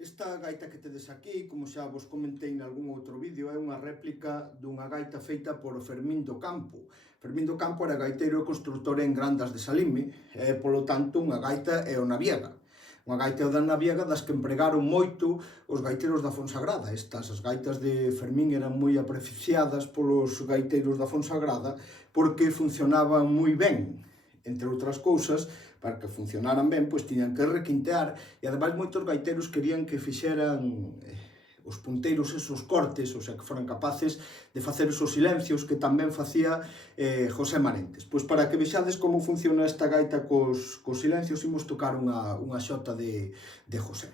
Esta gaita que tedes aquí, como xa vos comentei nalgún outro vídeo, é unha réplica dunha gaita feita por Fermín do Campo. Fermín do Campo era gaiteiro e constructor en Grandas de Salime, e, polo tanto, unha gaita é o Naviega. Unha gaita da Naviega das que empregaron moito os gaiteiros da Fonsagrada. As gaitas de Fermín eran moi apreciadas polos gaiteiros da Fonsagrada porque funcionaban moi ben. Entre outras cousas, para que funcionaran ben, pois tiñan que requintear, e ademais moitos gaiteiros querían que fixeran os punteiros esos cortes, o sea, que foran capaces de facer esos silencios que tamén facía José Marentes. Pois para que vexades como funciona esta gaita cos silencios, imos tocar unha xota de José.